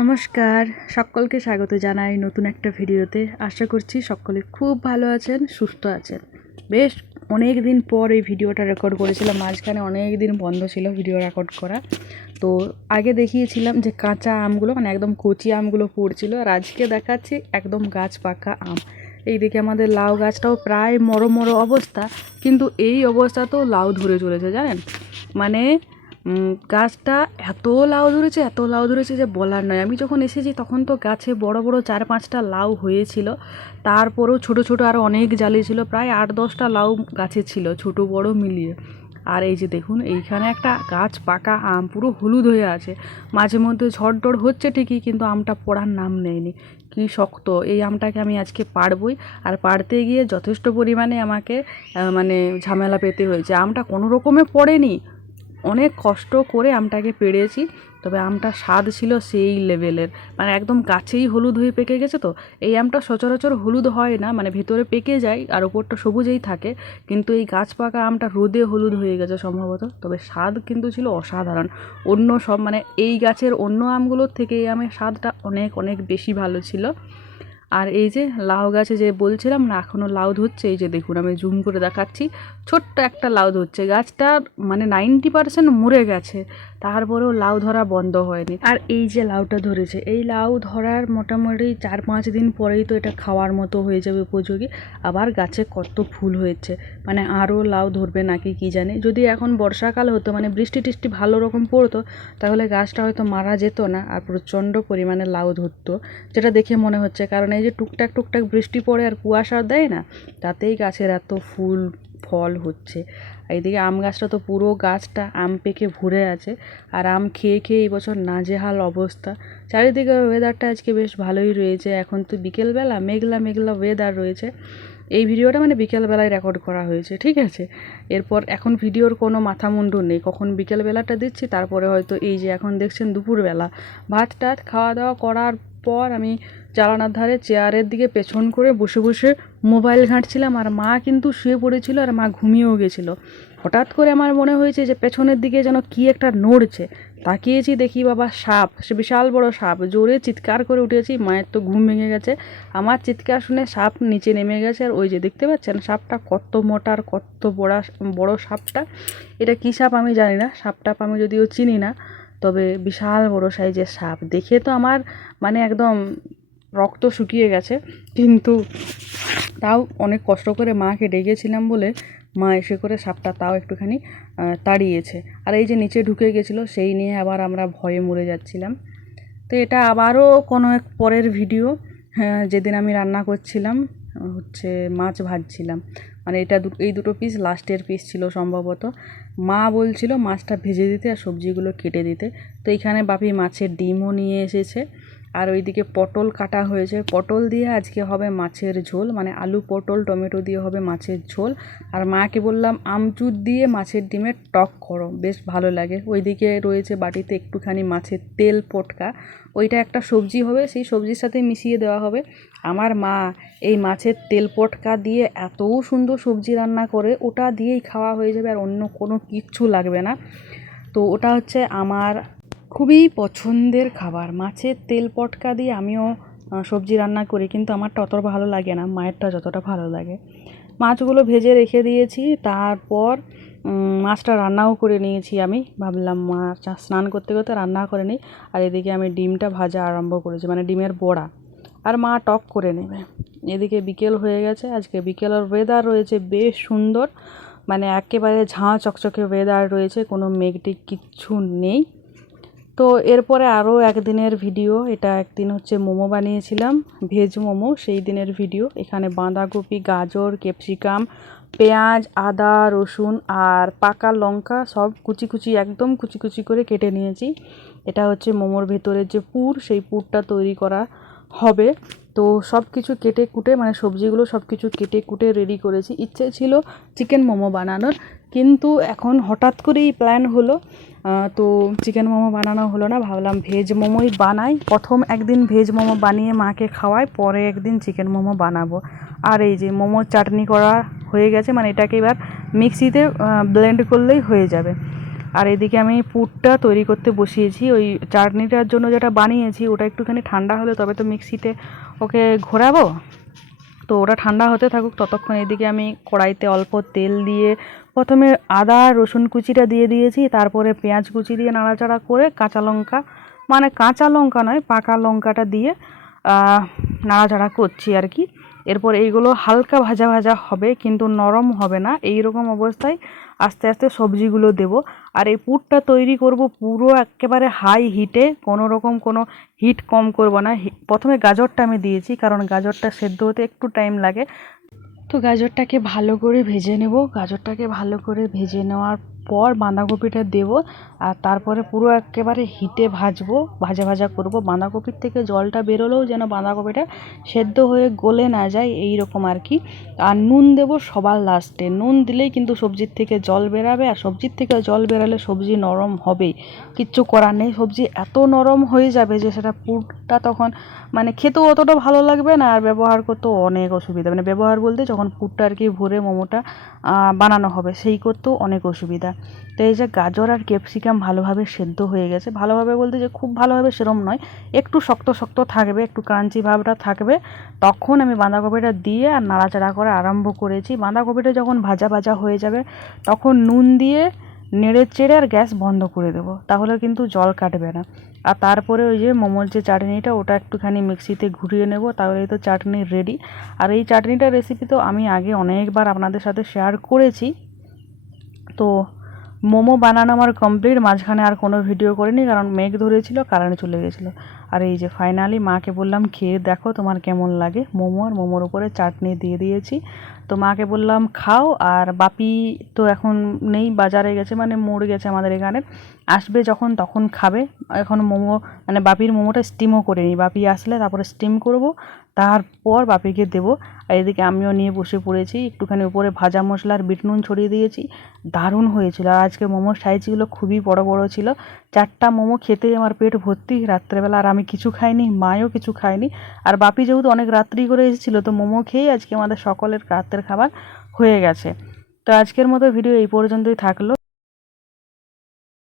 নমস্কার, সকলকে স্বাগত জানাই নতুন একটা ভিডিওতে। আশা করছি সকলে খুব ভালো আছেন, সুস্থ আছেন। বেশ অনেক দিন পর এই ভিডিওটা রেকর্ড করেছিলাম, মাঝখানে অনেক দিন বন্ধ ছিল ভিডিও রেকর্ড করা। তো আগে দেখিয়েছিলাম যে কাঁচা আমগুলো মানে একদম কচি আমগুলো পড়ছিল, আর আজকে দেখাচ্ছি একদম গাছ পাকা আম। এইদিকে আমাদের লাউ গাছটাও প্রায় মরো মরো অবস্থা, কিন্তু এই অবস্থাতেও লাউ ধরে চলেছে, জানেন? মানে গাছটা এত লাউ ধরেছে, এত লাউ ধরেছে যে বলার নয়। আমি যখন এসেছি তখন তো গাছে বড় বড় চার পাঁচটা লাউ হয়েছিল। তারপরেও ছোট ছোট আরও অনেক জালি ছিল, প্রায় আট দশটা লাউ গাছে ছিল, ছোট বড় মিলিয়ে। আর এই যে দেখুন, এইখানে একটা গাছ পাকা আম, পুরো হলুদ হয়ে আছে। মাঝে মধ্যে ঝড় টড় হচ্ছে ঠিকই, কিন্তু আমটা পড়ার নাম নেয়নি। কি শক্ত, এই আমটাকে আমি আজকে পাড়বই। আর পাড়তে গিয়ে যথেষ্ট পরিমাণে আমাকে মানে ঝামেলা পেতে হয়েছে। আমটা কোনো রকমে পড়েনি অনেক কষ্ট করে আমটাকে পেড়েছি, তবে আমটা স্বাদ ছিল সেই লেভেলের। মানে একদম গাছেই হলুদ হয়ে পেকে গেছে তো, এই আমটা সচরাচর হলুদ হয় না মানে ভেতরে পেকে যায় আর ওপরটা সবুজেই থাকে, কিন্তু এই গাছ পাকা আমটা রোদে হলুদ হয়ে গেছে সম্ভবত, তবে স্বাদ কিন্তু ছিল অসাধারণ। অন্য সব মানে এই গাছের অন্য আমগুলোর থেকে এই আমের স্বাদটা অনেক অনেক বেশি ভালো ছিল। আর এই যে লাউ গাছে যে বলছিলাম না এখনও লাউ ধরছে, এই যে দেখুন আমি জুম করে দেখাচ্ছি, ছোট্ট একটা লাউ ধরছে, গাছটা মানে নাইনটি পারসেন্ট মরে গেছে। তারপরেও লাউ ধরা বন্ধ হয়নি। আর এই যে লাউটা ধরেছে, এই লাউ ধরার মোটামুটি চার পাঁচ দিন পরেই তো এটা খাওয়ার মতো হয়ে যাবে উপযোগী। আবার গাছে কত ফুল হয়েছে মানে আরও লাউ ধরবে নাকি কি জানি। যদি এখন বর্ষাকাল হতো মানে বৃষ্টি টিষ্টি ভালো রকম পড়তো, তাহলে গাছটা হয়তো মারা যেত না আর প্রচণ্ড পরিমাণে লাউ ধরতো, যেটা দেখে মনে হচ্ছে। কারণ এই যে টুকটাক টুকটাক বৃষ্টি পড়ে আর কুয়াশা দেয় না, তাতেই গাছের এত ফুল ফল হচ্ছে। আর এদিকে আম গাছটা তো পুরো গাছটা আম পেকে ভরে আছে। আর আম খেয়ে খেয়ে এই বছর নাজেহাল অবস্থা। চারিদিকে ওয়েদারটা আজকে বেশ ভালোই রয়েছে। এখন তো বিকেলবেলা, মেঘলা মেঘলা ওয়েদার রয়েছে। এই ভিডিওটা মানে বিকেলবেলায় রেকর্ড করা হয়েছে, ঠিক আছে? এরপর এখন ভিডিওর কোনো মাথা মুন্ডু নেই। কখন বিকেলবেলাটা দিচ্ছি, তারপরে হয়তো এই যে এখন দেখছেন দুপুরবেলা। ভাত টাত খাওয়া দাওয়া করার পর আমি জানালার ধারে চেয়ারের দিকে পেছন করে বসে বসে মোবাইল ঘাঁটছিলাম আর মা কিন্তু শুয়ে পড়েছিল আর মা ঘুমিয়েও গেছিল। হঠাৎ করে আমার মনে হয়েছে যে পেছনের দিকে যেন কি একটা নড়ছে। তাকিয়েছি দেখি বাবা সাপ, সে বিশাল বড় সাপ। জোরে চিৎকার করে উঠেছি, মায়ের তো ঘুম ভেঙে গেছে। আমার চিৎকার শুনে সাপ নিচে নেমে গেছে আর ওই যে দেখতে পাচ্ছেন সাপটা কত মোটার কত বড় বড় সাপটা। এটা কী সাপ আমি জানি না সাপটাপ আমি যদিও চিনি না। তবে বিশাল বড় সাইজের সাপ। দেখে তো আমার মানে একদম রক্ত শুকিয়ে গেছে। কিন্তু তাও অনেক কষ্ট করে মাকে ডেকেছিলাম বলে মা এসে করে সাপটা তাও একটুখানি তাড়িয়েছে। আর এই যে নিচে ঢুকে গেছিল, সেই নিয়ে আবার আমরা ভয়ে মরে যাচ্ছিলাম। তো এটা আবারও কোনো এক পরের ভিডিও হ্যাঁ যেদিন আমি রান্না করছিলাম, হচ্ছে মাছ ভাজছিলাম। মানে এটা এই দুটো পিস লাস্টের পিস ছিল সম্ভবত। মা বলছিল মাছটা ভেজে দিতে আর সবজিগুলো কেটে দিতে। তো এখানে বাপি মাছের ডিমও নিয়ে এসেছে। আর ওইদিকে পটল কাটা হয়েছে। পটল দিয়ে আজকে হবে মাছের ঝোল মানে আলু, পটল, টমেটো দিয়ে হবে মাছের ঝোল। আর মাকে বললাম, আমচুর দিয়ে মাছের ডিমের টক করো, বেশ ভালো লাগে। ওইদিকে রয়েছে বাটিতে একটুখানি মাছের তেল পটকা। ওইটা একটা সবজি হবে, সেই সবজির সাথে মিশিয়ে দেওয়া হবে। আমার মা এই মাছের তেল পটকা দিয়ে এত সুন্দর সবজি রান্না করে, ওটা দিয়েই খাওয়া হয়ে যাবে আর অন্য কোনো কিচ্ছু লাগবে না। তো ওটা হচ্ছে আমার খুবই পছন্দের খাবার। মাছের তেল পটকা দিয়ে আমিও সবজি রান্না করি, কিন্তু আমারটা অত ভালো লাগে না, মায়েরটা যতটা ভালো লাগে। মাছগুলো ভেজে রেখে দিয়েছি, তারপর মাছটা রান্নাও করে নিয়েছি আমি। ভাবলাম মাছ স্নান করতে করতে রান্না করে নিই, আর এদিকে আমি ডিমটা ভাজা আরম্ভ করেছি মানে ডিমের বড়া। আর মা টক করে নেবে। এদিকে বিকেল হয়ে গেছে, আজকে বিকেলের ওয়েদার রয়েছে বেশ সুন্দর। মানে একেবারে ঝাঁ চকচকে ওয়েদার রয়েছে, কোনো মেঘটিক কিচ্ছু নেই। তো এরপরে আরও একদিনের ভিডিও এটা একদিন হচ্ছে মোমো বানিয়েছিলাম, ভেজ মোমো, সেই দিনের ভিডিও এখানে বাঁধাকপি, গাজর, ক্যাপসিকাম, পেঁয়াজ, আদা, রসুন আর পাকা লঙ্কা সব কুচি কুচি, একদম কুচি কুচি করে কেটে নিয়েছি। এটা হচ্ছে মোমোর ভেতরের যে পুর, সেই পুরটা তৈরি করা হবে। তো সব কিছু কেটে কুটে মানে সবজিগুলো সব কিছু কেটে কুটে রেডি করেছি। ইচ্ছে ছিল চিকেন মোমো বানানোর। কিন্তু এখন হঠাৎ করেই প্ল্যান হলো তো চিকেন মোমো বানানো হলো না, ভাবলাম ভেজ মোমোই বানাই। প্রথম একদিন ভেজ মোমো বানিয়ে মাকে খাওয়াই, পরে একদিন চিকেন মোমো বানাবো। আর এই যে মোমো চাটনি করা হয়ে গেছে মানে এটাকে এবার মিক্সিতে ব্লেন্ড করলেই হয়ে যাবে। আর এদিকে আমি পুরটা তৈরি করতে বসিয়েছি, ওই চাটনিটার জন্য যেটা বানিয়েছি, ওটা একটুখানি ঠান্ডা হলে তবে তো মিক্সিতে ওকে ঘোরাবো। তো ওটা ঠান্ডা হতে থাকুক, ততক্ষণ এদিকে আমি কড়াইতে অল্প তেল দিয়ে প্রথমে আদা, রসুন কুচিটা দিয়ে দিয়েছি, তারপরে পেঁয়াজ কুচি দিয়ে নাড়াচাড়া করে কাঁচা লঙ্কা মানে কাঁচা লঙ্কা নয়, পাকা লঙ্কাটা দিয়ে নাড়াচাড়া করছি আর কি। এরপর এইগুলো হালকা ভাজা ভাজা হবে, কিন্তু নরম হবে না। এই রকম অবস্থায় আস্তে আস্তে সবজিগুলো দেব। আর এই পুরটা তৈরি করব পুরো একেবারে হাই হিটে কোনো রকম কোনো হিট কম করব না। প্রথমে গাজরটা আমি দিয়েছি, কারণ গাজরটা সেদ্ধ হতে একটু টাইম লাগে। তো গাজরটাকে ভালো করে ভেজে নেব। গাজরটাকে ভালো করে ভেজে নেওয়ার পর বাঁধাকপিটা দেব আর তারপরে পুরো একেবারে হিটে ভাজবো, ভাজা ভাজা করব। বাঁধাকপির থেকে জলটা বেরোলেও যেন বাঁধাকপিটা সেদ্ধ হয়ে গলে না যায় এই রকম আর কি। আর নুন দেব সবার লাস্টে। নুন দিলেই কিন্তু সবজির থেকে জল বেরাবে আর সবজির থেকে জল বেরালে সবজি নরম হবেই। কিচ্ছু করার নেই। সবজি এত নরম হয়ে যাবে যে সেটা পুরটা তখন মানে খেতেও অতটা ভালো লাগবে না আর ব্যবহার করতেও অনেক অসুবিধা। মানে ব্যবহার বলতে যখন পুরটা আর কি ভরে মোমোটা বানানো হবে, সেই করতেও অনেক অসুবিধা। তো এই যে গাজর আর ক্যাপসিকাম ভালোভাবে সেদ্ধ হয়ে গেছে। ভালোভাবে বলতে যে খুব ভালোভাবে সেরম নয়, একটু শক্ত শক্ত থাকবে, একটু ক্রাঞ্চি ভাবটা থাকবে। তখন আমি বাঁধাকপিটা দিয়ে আর নাড়াচাড়া করা আরম্ভ করেছি। বাঁধাকপিটা যখন ভাজা ভাজা হয়ে যাবে, তখন নুন দিয়ে নেড়ে চেড়ে আর গ্যাস বন্ধ করে দেবো, তাহলে কিন্তু জল কাটবে না। আর তারপরে ওই যে মোমোর যে চাটনিটা, ওটা একটুখানি মিক্সিতে ঘুরিয়ে নেব, তাহলে তো চাটনি রেডি আর এই চাটনিটার রেসিপি তো আমি আগে অনেকবার আপনাদের সাথে শেয়ার করেছি। তো মোমো বানানো আমার কমপ্লিট মাঝখানে আর কোনো ভিডিও করিনি কারণ মেঘ ধরেছিল, কারেন্ট চলে গেছিল। আর এই যে ফাইনালি মাকে বললাম, খেয়ে দেখো তোমার কেমন লাগে। মোমো আর মোমোর উপরে চাটনি দিয়ে দিয়েছি। তো মাকে বললাম, খাও। আর বাপি তো এখন নেই, বাজারে গেছে মানে মোড় গেছে আমাদের এখানে। আসবে যখন, তখন খাবে। এখন মোমো মানে বাপির মোমোটা স্টিমও করে নিই বাপি আসলে তারপরে স্টিম করব, তারপর বাপিকে দেবো। আর এদিকে আমিও নিয়ে বসে পড়েছি, একটুখানি উপরে ভাজা মশলার বিট নুন ছড়িয়ে দিয়েছি। দারুণ হয়েছিল। আর আজকে মোমোর সাইজগুলো খুবই বড় বড় ছিল। চারটা মোমো খেতে আমার পেট ভর্তি রাত্রেবেলা। আর আমি কিছু খাইনি, মায়ও কিছু খায়নি আর বাপি যেহেতু অনেক রাত্রি করে এসেছিল, তো মোমো খেয়েই আজকে আমাদের সকলের রাতের খাবার হয়ে গেছে। তো আজকের মতো ভিডিও এই পর্যন্তই থাকল।